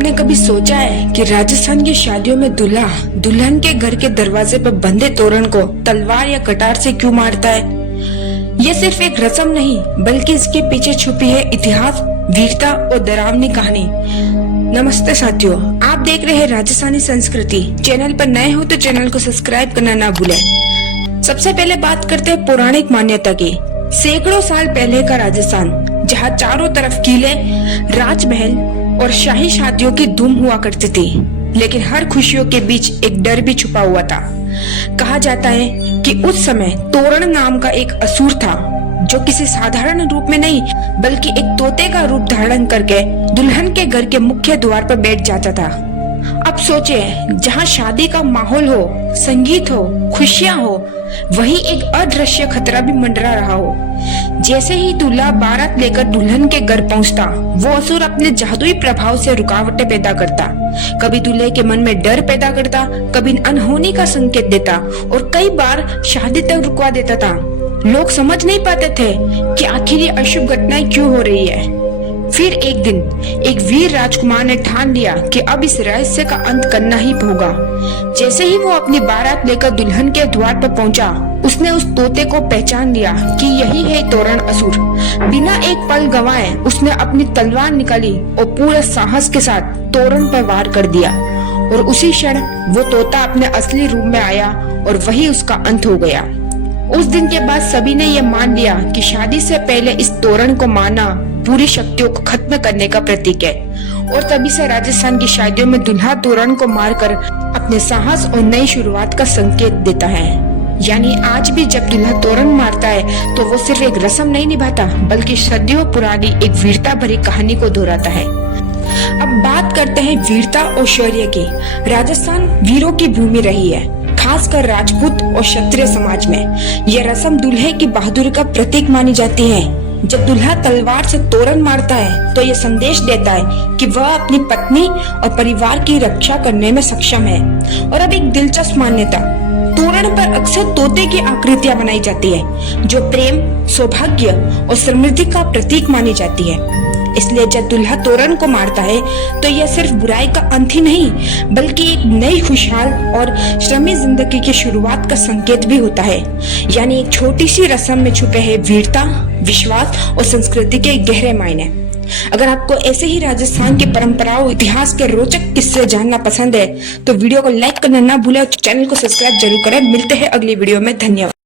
आपने कभी सोचा है कि राजस्थान की शादियों में दूल्हा दुल्हन के घर के दरवाजे पर बंधे तोरण को तलवार या कटार से क्यों मारता है? ये सिर्फ एक रस्म नहीं, बल्कि इसके पीछे छुपी है इतिहास, वीरता और डरावनी कहानी। नमस्ते साथियों, आप देख रहे हैं राजस्थानी संस्कृति। चैनल पर नए हो तो चैनल को सब्सक्राइब करना ना भूलें। सबसे पहले बात करते हैं पौराणिक मान्यता की। सैकड़ों साल पहले का राजस्थान, जहाँ चारों तरफ किले, राजमहल और शाही शादियों की धूम हुआ करती थी, लेकिन हर खुशियों के बीच एक डर भी छुपा हुआ था। कहा जाता है कि उस समय तोरण नाम का एक असुर था, जो किसी साधारण रूप में नहीं बल्कि एक तोते का रूप धारण करके दुल्हन के घर के मुख्य द्वार पर बैठ जाता था। अब सोचे, जहाँ शादी का माहौल हो, संगीत हो, खुशियाँ हो, वहीं एक अदृश्य खतरा भी मंडरा रहा हो। जैसे ही दूल्हा बारात लेकर दुल्हन के घर पहुंचता, वो असुर अपने जादुई प्रभाव से रुकावटें पैदा करता। कभी दूल्हे के मन में डर पैदा करता, कभी अनहोनी का संकेत देता और कई बार शादी तक रुकवा देता था। लोग समझ नहीं पाते थे कि आखिर ये अशुभ घटनाएं क्यों हो रही है। फिर एक दिन एक वीर राजकुमार ने ठान लिया कि अब इस रहस्य का अंत करना ही होगा। जैसे ही वो अपनी बारात लेकर दुल्हन के द्वार पर पहुंचा, उसने उस तोते को पहचान लिया कि यही है तोरण असुर। बिना एक पल गंवाए उसने अपनी तलवार निकाली और पूरे साहस के साथ तोरण पर वार कर दिया, और उसी क्षण वो तोता अपने असली रूप में आया और वही उसका अंत हो गया। उस दिन के बाद सभी ने ये मान लिया कि शादी से पहले इस तोरण को मारना पूरी शक्तियों को खत्म करने का प्रतीक है, और तभी से राजस्थान की शादियों में दूल्हा तोरण को मारकर अपने साहस और नई शुरुआत का संकेत देता है। यानी आज भी जब दूल्हा तोरण मारता है तो वो सिर्फ एक रस्म नहीं निभाता, बल्कि सदियों पुरानी एक वीरता भरी कहानी को दोहराता है। अब बात करते हैं वीरता और शौर्य की। राजस्थान वीरों की भूमि रही है, खासकर राजपूत और क्षत्रिय समाज में। यह रस्म दूल्हे की बहादुरी का प्रतीक मानी जाती है। जब दूल्हा तलवार से तोरण मारता है तो यह संदेश देता है कि वह अपनी पत्नी और परिवार की रक्षा करने में सक्षम है। और अब एक दिलचस्प मान्यता, तोरण पर अक्सर तोते की आकृतियां बनाई जाती है, जो प्रेम, सौभाग्य और समृद्धि का प्रतीक मानी जाती है। इसलिए जब दूल्हा तोरण को मारता है तो यह सिर्फ बुराई का अंत ही नहीं, बल्कि एक नई खुशहाल और श्रमी जिंदगी की शुरुआत का संकेत भी होता है। यानी एक छोटी सी रस्म में छुपे हैं वीरता, विश्वास और संस्कृति के गहरे मायने। अगर आपको ऐसे ही राजस्थान की परंपराओं, इतिहास के रोचक किस्से जानना पसंद है तो वीडियो को लाइक करना ना भूलें और चैनल को सब्सक्राइब जरूर करें। मिलते हैं अगली वीडियो में। धन्यवाद।